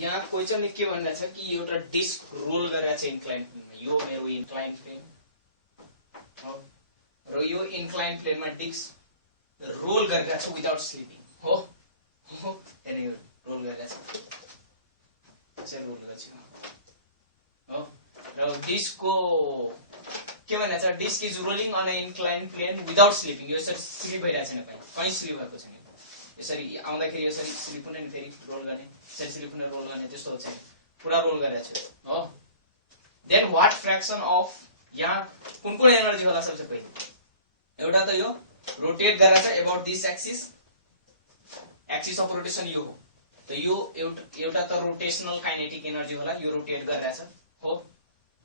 यहाँ क्वेशनले के भनिरहेछ कि एउटा डिस्क रोल गरिरहेछ इन्क्लाइन प्लेनमा। यो मेरो इन्क्लाइन प्लेन हो र यो इन्क्लाइन प्लेनमा डिस्क रोल गरिरहेछ विदाउट स्लिपिङ हो हो हैन, यो रोल गरिरहेछ यसरी रोल गरिरहेछ हो। र डिस्कको के भनिरहेछ, disc is rolling on a incline plane without slipping. यो यसरी स्लिप भइरहेछ छैन, कहीँ स्लिप भएको छैन। यसरी आउँदाखेरि यसरी स्लिप हुने नि फेरि रोल गर्ने, यसरी स्लिप हुने रोल गर्ने, त्यस्तो हो छैन, पुरा रोल गरिरहेछ हो। देन व्हाट फ्र्याक्सन अफ, यहाँ कुन कुन एनर्जी होला सबसे पहिले? एउटा त यो रोटेट गरिरहेछ about this axis, axis of rotation यो हो। त यो एउटा त रोटेशनल काइनेटिक एनर्जी होला, यो रोटेट गरिरहेछ हो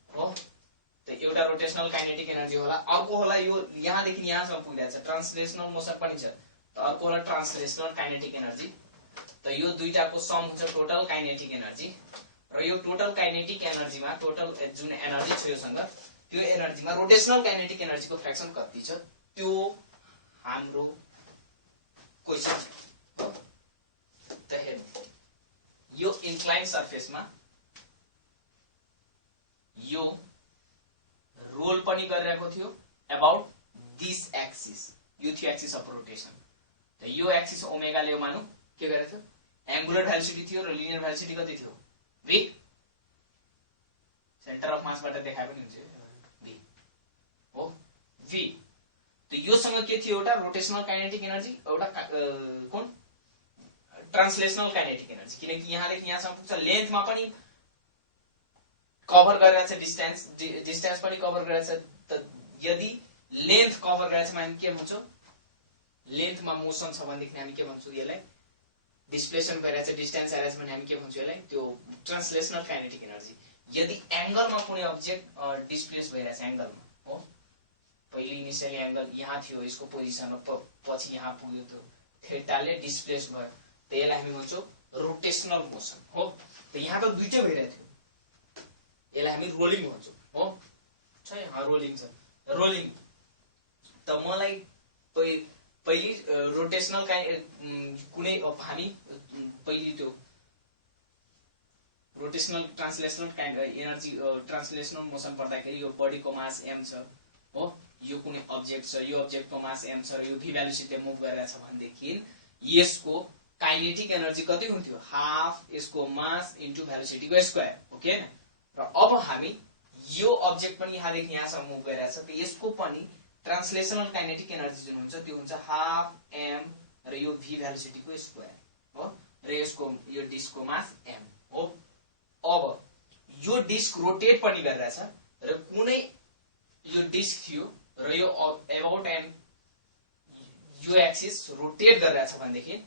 हो। त एउटा रोटेशनल काइनेटिक एनर्जी होला। अर्को होला यो यहाँदेखि यहाँसम्म पुगिरहेछ, ट्रान्सलेशनल मोसन पनि छ। त अर्को होला ट्रान्सलेशनल काइनेटिक एनर्जी। त यो दुईटाको सम हुन्छ टोटल काइनेटिक एनर्जी। र यो टोटल काइनेटिक एनर्जीमा टोटल जुन एनर्जी छ योसँग, त्यो एनर्जीमा रोटेशनल काइनेटिक एनर्जीको फ्र्याक्सन कति छ त्यो हाम्रो क्वेशन हो। त हेर्नु, यो इन्क्लाइन सर्फेसमा यो रोल पनि गरिरहेको थियो अबाउट दिस एक्सिस, यो थियो एक्सिस अफ रोटेसन। त यो एक्सिस ओमेगा ले मानौ के गरेको थियो, एंगुलर भेलोसिटी थियो र लिनियर भेलोसिटी कति थियो, v। सेन्टर अफ मासबाट देखाए पनि हुन्छ v हो, v। त योसँग के थियो, एउटा रोटेशनल काइनेटिक एनर्जी, एउटा कुन ट्रान्सलेशनल काइनेटिक एनर्जी। किनकि यहाँदेखि यहाँसम्म पुग्छ, लेन्थमा पनि कभर गरिरहेछ, डिस्टेन्स पनि कभर गरिरहेछ। त यदि लेन्थ कभर गरिरहेछ हामी के भन्छौँ, लेन्थमा मोसन छ भनेदेखि हामी के भन्छौँ, यसलाई डिस्प्लेसन भइरहेछ, डिस्टेन्स आइरहेछ भने हामी के भन्छौँ, यसलाई त्यो ट्रान्सलेशनल काइनेटिक एनर्जी। यदि एंगलमा कुनै अब्जेक्ट डिस्प्लेस भइरहेछ एंगलमा हो, पहिले इनिशियली एंगल यहाँ थियो, यसको पोजिसन पछि यहाँ पुग्यो, त्यो थीटाले डिस्प्लेस भयो, त यसलाई हामी भन्छौँ रोटेशनल मोसन हो। त यहाँ त दुईटै भइरहेको थियो, यसलाई हामी रोलिङ भन्छौँ हो, छ यहाँ रोलिङ छ, रोलिङ। त मलाई पहिले रोटेशनल कुनै हामी पहिले त्यो rotational translational energy translational motion पढ्दाखेरि यो बडीको मास m छ हो, यो कुनै अब्जेक्ट छ, यो अब्जेक्टको मास m छ र यो v भेलोसिटी मुभ गरिरहेछ भनेदेखि यसको काइनेटिक एनर्जी कति हुन्थ्यो, हाफ यसको मास इन्टु भेलोसिटीको स्क्वायर हो के। र अब हामी यो अब्जेक्ट पनि यहाँदेखि यहाँसम्म मुभ गरिरहेछ, त यसको पनि ट्रान्सलेशनल काइनेटिक एनर्जी जुन हुन्छ त्यो हुन्छ हाफ m र यो v भेलोसिटीको स्क्वायर हो, र यसको यो डिस्कको मास m हो। अब यो डिस्क रोटेट पनि गरिरहेछ र कुनै यो डिस्क थियो र यो अबाउट m यो एक्सिस रोटेट गरिरहेछ भनेदेखि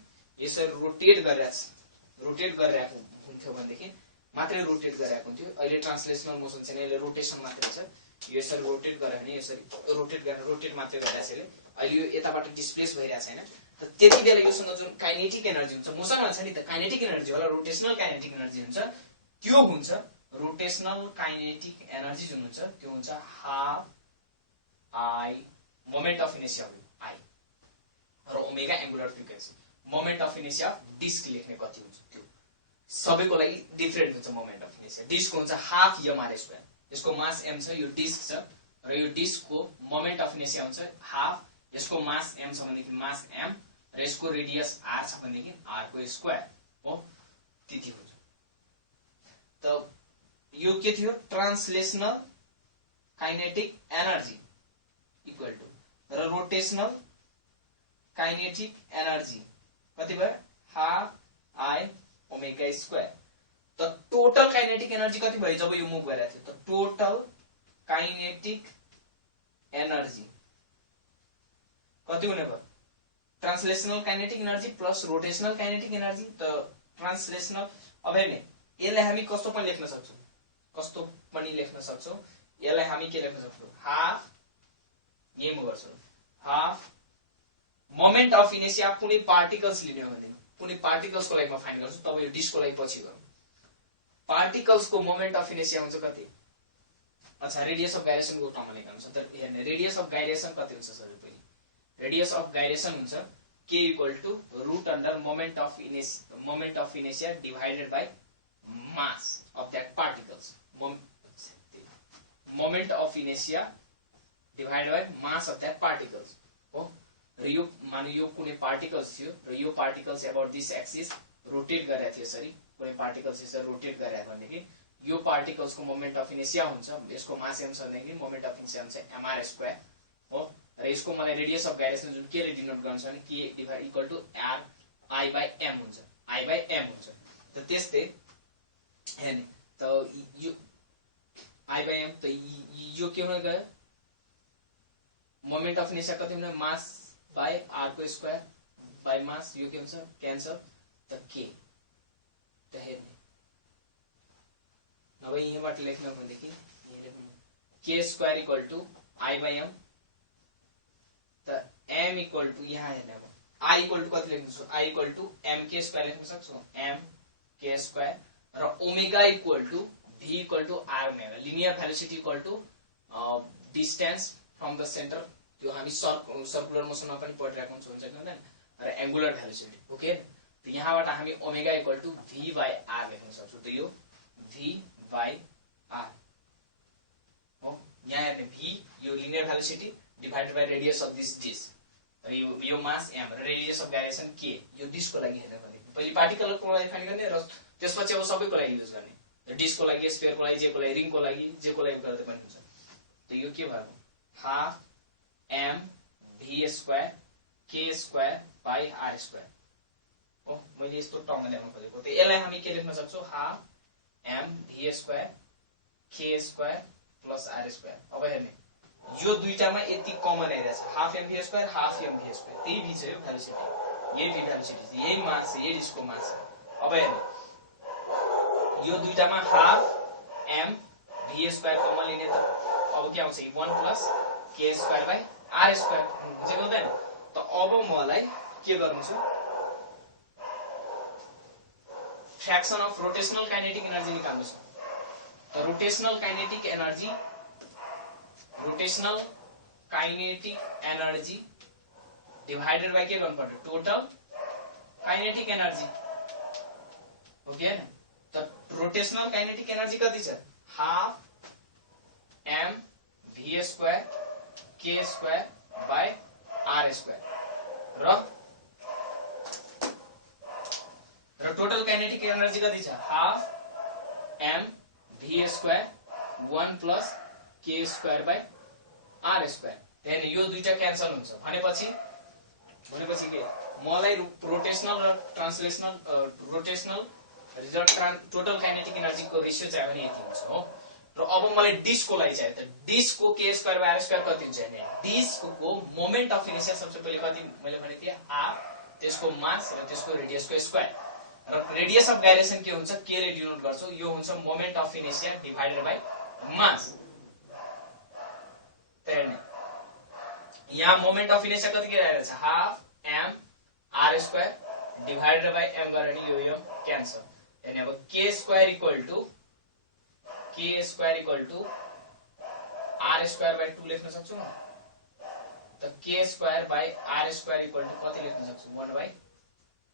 यसरी रोटेट गरिरहेको हुन्थ्यो भनेदेखि मात्रै रोटेट गरिरहेको हुन्थ्यो। अहिले ट्रान्सलेशनल मोसन छैन, यसले रोटेसन मात्रै छ। यो यसरी रोटेट गरे भने यसरी रोटेट मात्रै गरिरहेछ यसले, अहिले यो यताबाट डिस्प्लेस भइरहेको छैन। त त्यति बेला योसँग जुन काइनेटिक एनर्जी हुन्छ, मोसन भन्छ नि त काइनेटिक एनर्जी होला, रोटेशनल काइनेटिक एनर्जी हुन्छ, त्यो हुन्छ रोटेशनल काइनेटिक एनर्जी जुन हुन्छ त्यो हुन्छ half I moment of inertia I र omega angular frequency. Moment of inertia disc लेख्ने कति हुन्छ त्यो सबैको लागि डिफरेन्ट हुन्छ। मोमेन्ट अफ इनर्शिया डिस्क हुन्छ हाफ m r स्क्वायर, यसको मास m छ, यो डिस्क छ र यो डिस्कको मोमेन्ट अफ इनर्शिया हुन्छ हाफ, यसको मास m छ भनेदेखि मास m र यसको रेडियस r छ भनेदेखि r को स्क्वायर हो, त्यति हुन्छ। त यो के थियो, translational kinetic energy equal to र रोटेशनल काइनेटिक एनर्जी कति भयो, हाफ I ओमेगा स्क्वायर। त टोटल काइनेटिक एनर्जी कति भयो जब यो मुभ गरिरहेको थियो, त टोटल काइनेटिक एनर्जी कति हुने भयो, translational kinetic energy plus rotational kinetic energy. त ट्रान्सलेशनल अब हेर्ने यसलाई हामी कस्तो पनि लेख्न सक्छौं, यसलाई हामी के लेख्न सक्छौं, हाफ यही म गर्छु, हाफ मोमेन्ट अफ इनर्शिया कुनै पार्टिकल्स लिने हो भने कुनै पार्टिकल्सको लागि म फाइन्ड गर्छु, तब यो डिस्कको लागि पछि गरौँ। पार्टिकल्सको मोमेन्ट अफ इनर्शिया हुन्छ कति, अच्छा रेडियस अफ गाइरेसनको टर्ममा लेख्नु छ। त हेर्ने रेडियस अफ गाइरेसन कति हुन्छ सर, पहिले रेडियस अफ गाइरेसन हुन्छ k equal to root under moment of inertia divided by mass of that particles. Moment of inertia divided by mass of that particles. हो र यो माने यो कुनै पार्टिकल्स थियो र यो particles about this axis rotate गरेको थियो यसरी कुनै पार्टिकल्स यसरी रोटेट गरेको भनेदेखि यो पार्टिकल्स को मोमेन्ट अफ इनर्शिया हुन्छ यसको मास m छ भनेदेखि मोमेन्ट अफ इनर्शिया हुन्छ mr² हो र यसको मलाई रेडियस अफ गायरेसन जुन के ले डिनोट गर्छ भने k divide equal to r I by m हुन्छ I by m हुन्छ त त्यस्तै हैन त यो I by m त यो के हुन गयो मोमेन्ट अफ इनर्शिया कति हुने मास बाइ r को स्क्वायर बाइ मास यो के हुन्छ क्यान्सल त k त हेर्ने अब यहाँबाट लेख्न भनेदेखि यहाँ लेख्नु k square equal to I by m त m इक्वल टु यहाँ हेर्ने अब I इक्वल टु कति लेख्नु छु I equal to m k square लेख्न सक्छु m k स्क्वायर र omega equal to v equal to r omega linear velocity equal to distance from the centre त्यो हामी सर्कुलर मोसनमा पनि पढिरहेको हुन्छ कि हुँदैन र एंगुलर भेलोसिटी ओके त यहाँबाट हामी omega equal to v by r लेख्न सक्छौं त यो v बाइ r हो यहाँ हेर्ने v यो linear velocity divided by radius of this disc र यो मास m र रेडियस अफ गायरेसन k यो डिस्कको लागि हेर्ने भने पहिले पार्टिकलको लागि फाइन्ड गर्ने र त्यसपछि अब सबैको लागि युज गर्ने र डिस्कको लागि स्फियरको लागि जेको लागि रिङको लागि जेको लागि गर्दै पनि हुन्छ त यो के भयो half m v square k square by r square हो मैले यस्तो टर्म लेख्न खोजेको त यसलाई हामी के लेख्न सक्छौं half m v square k square plus r square अब हेर्ने यो दुईटामा यति कमन आइरहेछ half m v square half m v square त्यही v छ यो भेलोसिटी यही v भेलोसिटी यही मास छ यही डिस्कको मास छ अब हेर्ने यो दुईटामा half m v square common लिने त अब के आउँछ 1 plus k square by r square हुन्छ कि हुँदैन त अब मलाई के गर्नु छ fraction of rotational kinetic energy निकाल्नु छ त rotational kinetic energy divided by के गर्नु पर्छ टोटल काइनेटिक एनर्जी हो कि हैन त रोटेशनल काइनेटिक एनर्जी कति छ half m v square k square by r square र टोटल काइनेटिक एनर्जी कति छ half m v square 1 plus k square by r square हैन यो दुईटा क्यान्सल हुन्छ भनेपछि के मलाई रोटेशनल र ट्रान्सलेशनल रोटेशनल र टोटल काइनेटिक एनर्जी को रेशियो चाहियो भने यति हुन्छ हो र अब मलाई डिस्क को लागि चाहियो त डिस्क को k square by r square कति हुन्छ नि डिस्क को मोमेन्ट अफ इनर्शिया सबसे पहिले कति मैले भने थिए हाफ त्यसको मास र त्यसको रेडियस को स्क्वायर र रेडियस अफ गायरेसन के हुन्छ k ले डिनोट गर्छौ यो हुन्छ moment of inertia divided by mass हेर्ने यहाँ मोमेन्ट अफ इनर्शिया कति के आइरहेछ half m r square divided by m गरेर यो क्यान्सल हेर्ने अब k square equal to r square by 2 लेख्न सक्छौ त k square by r square equal to कति लेख्न सक्छौ 1 बाइ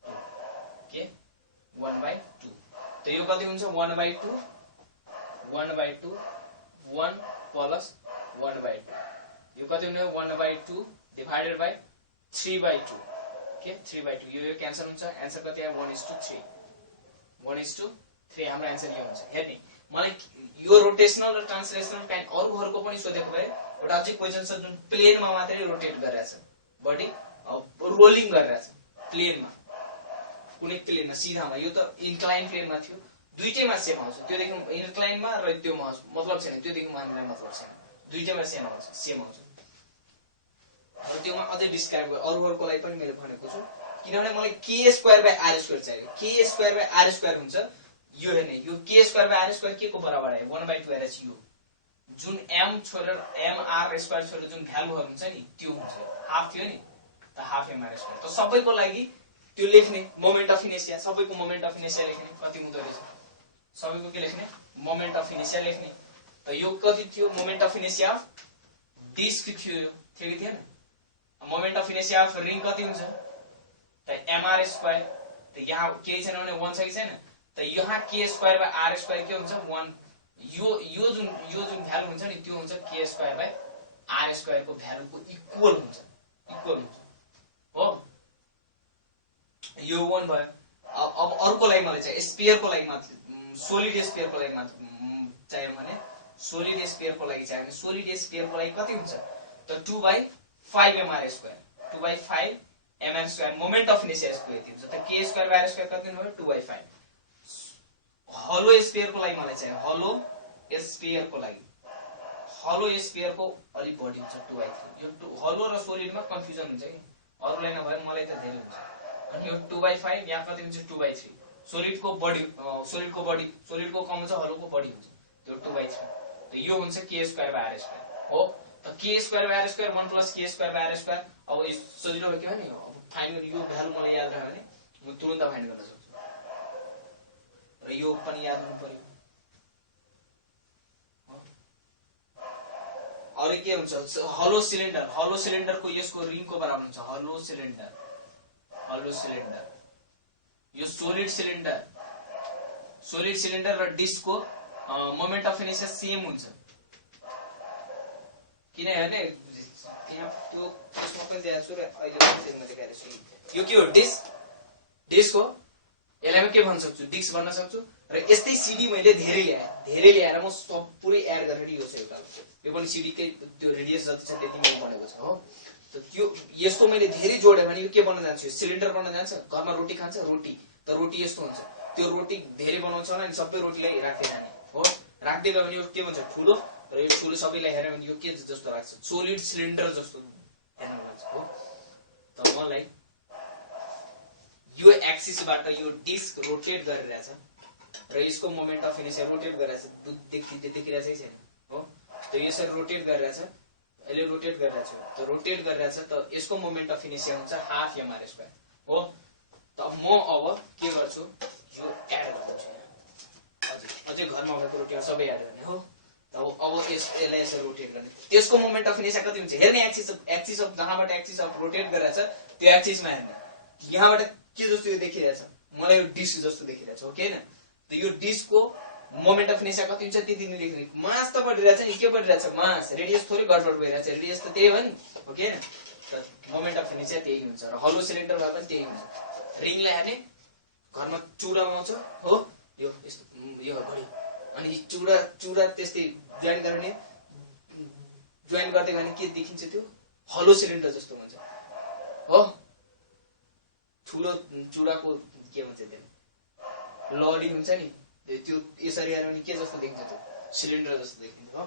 2 के 1 बाइ 2 त यो कति हुन्छ 1 बाइ 2 1 प्लस 1 बाइ 2 यो कति हुने 1 बाइ 2 डिवाइडेड बाइ 3 बाइ 2 के 3 बाइ 2 यो क्यान्सल हुन्छ आन्सर कति आयो 1:3 हाम्रो आन्सर यो हुन्छ हेर्ने मलाई यो रोटेशनल र ट्रान्सलेशनल काइन अरुहरुको पनि सोधेको भए एउटा अझै क्वेशन छ जुन प्लेनमा मात्रै रोटेट गरिरहेछ बडी रोलिङ गरिरहेछ प्लेनमा कुनै प्लेनमा सिधामा यो त इन्क्लाइन प्लेनमा थियो दुईटैमा सेम आउँछ त्यो देखि इन्क्लाइनमा र त्यो मतलब छैन त्यो देखि मान्ने मतलब छैन दुईटैमा सेम आउँछ र त्योमा अझै डिस्क्राइब अरुहरुको लागि पनि मैले भनेको छु किनभने मलाई k square by r square चाहियो k square by r square हुन्छ यो हेर्ने यो k square by r square के को बराबर आयो 1/2 आएर यो जुन m छोडेर m r स्क्वायर छोडेर जुन भ्यालुहरु हुन्छ नि त्यो हुन्छ हाफ थियो नि त हाफ m r स्क्वायर त सबैको लागि त्यो लेख्ने मोमेन्ट अफ इनर्शिया सबैको मोमेन्ट अफ इनर्शिया लेख्ने कति हुँदो रहेछ सबैको के लेख्ने मोमेन्ट अफ इनर्शिया लेख्ने त यो कति थियो moment of inertia of disc थियो कि थिएन moment of inertia of ring कति हुन्छ त mr स्क्वायर त यहाँ केही छैन भने 1 छ कि छैन त यहाँ k square by r square के हुन्छ 1 यो जुन भ्यालु हुन्छ नि त्यो हुन्छ k square by r square को भ्यालुको इक्वल हुन्छ हो यो 1 भयो अब अर्को लागि मलाई चाहिँ स्फियर को लागि मात्र सोलिड स्फियर को लागि मात्र चाहियो भने सोलिड स्फियर को लागि चाहियो भने सोलिड स्फियर को लागि कति हुन्छ त 2/5 mr square 2/5 mr square moment of inertia को यति हुन्छ त k square by r square कति भयो 2/5 हलो स्फियर को लागि मलाई चाहियो हलो स्फियर को लागि हलो स्फियर को अलि बढी हुन्छ 2/3 यो हलो र सोलिडमा कन्फ्युजन हुन्छ कि अरुलाई नभए मलाई त धेरै हुन्छ अनि यो 2/5 यहाँ कति हुन्छ 2/3 सोलिडको सोलिडको कम हुन्छ हलोको बढी हुन्छ त्यो 2/3 त यो हुन्छ k square by r square हो त k square by r square 1 + k square by r square अब यो सजिलो भयो के भने अब फाइनल यो भ्यालु मलाई याद रह्यो भने म तुरुन्त फाइन्ड गर्न सक्छु र यो पनि याद हुनु पर्यो अरु के हुन्छ हलो सिलिन्डर को यसको रिङको बराबर हुन्छ हलो सिलिन्डर यो सोलिड सिलिन्डर र डिस्कको मोमेन्ट अफ इनर्शिया सेम हुन्छ किनभने त्यहाँ त्यो त्यसमा पनि दिएको छु र अहिले पनि त्यसमा देखाएको छु यो के हो डिस्क हो यसलाई म के भन्न सक्छु डिस्क भन्न सक्छु र यस्तै सिडी मैले धेरै ल्याएर म सब पुरै एड गरेर यो छ एउटा यो पनि सिडी कै त्यो रेडियस जति छ त्यति मैले बनेको छ हो त त्यो यस्तो मैले धेरै जोड्यो भने यो के बन्न जान्छ यो सिलिन्डर बन्न जान्छ घरमा रोटी खान्छ रोटी त रोटी यस्तो हुन्छ त्यो रोटी धेरै बनाउँछ भने अनि सबै रोटीलाई राख्दै जाने हो राख्दै गयो भने यो के भन्छ ठुलो र यो ठुलो सबैलाई हेर्यो भने यो के जस्तो लाग्छ सोलिड सिलिन्डर जस्तो हेर्न लाग्छ हो त मलाई यो एक्सिसबाट यो डिस्क रोटेट गरिरहेछ र यसको मोमेन्ट अफ इनर्शिया रोटेट गरिरहेछ देखिरहेछ कि छैन हो त यसरी रोटेट गरिरहेछ यसले रोटेट गरिरहेछ त रोटेट गरिरहेछ त यसको मोमेन्ट अफ इनर्शिया हुन्छ हाफ mr स्क्वायर हो त म अब के गर्छु यो एड गर्छु अझै घरमा भएको रोटीमा सबै एड गर्ने हो अब यसलाई यसरी रोटेट गर्ने त्यसको मोमेन्ट अफ इनर्शिया कति हुन्छ हेर्ने एक्सिस अफ जहाँबाट एक्सिस अफ रोटेट गरिरहेछ त्यो एक्सिसमा हेर्ने यहाँबाट के जस्तो यो देखिरहेछ मलाई यो डिस्क जस्तो देखिरहेछ हो के हैन त यो डिस्कको मोमेन्ट अफ इनर्शिया कति हुन्छ त्यति नै लेख्ने मास त बढिरहेछ नि के बढिरहेछ मास रेडियस थोरै गडबड भइरहेछ रेडियस त त्यही हो नि हो के हैन त मोमेन्ट अफ इनर्शिया त्यही हुन्छ र हलो सिलिन्डर भए पनि त्यही हुन्छ रिङलाई हेर्ने घरमा चुडा आउँछ हो यो यस्तो यो घडी अनि चुडा त्यस्तै जोइन गर्ने जोइन गर्दै भने के देखिन्छ त्यो हलो सिलिन्डर जस्तो हुन्छ हो ठुलो चुडाको के भन्छ त्यो लडी हुन्छ नि त्यो यसरी हेर्यो भने के जस्तो देखिन्छ त्यो सिलिन्डर जस्तो देखिन्छ हो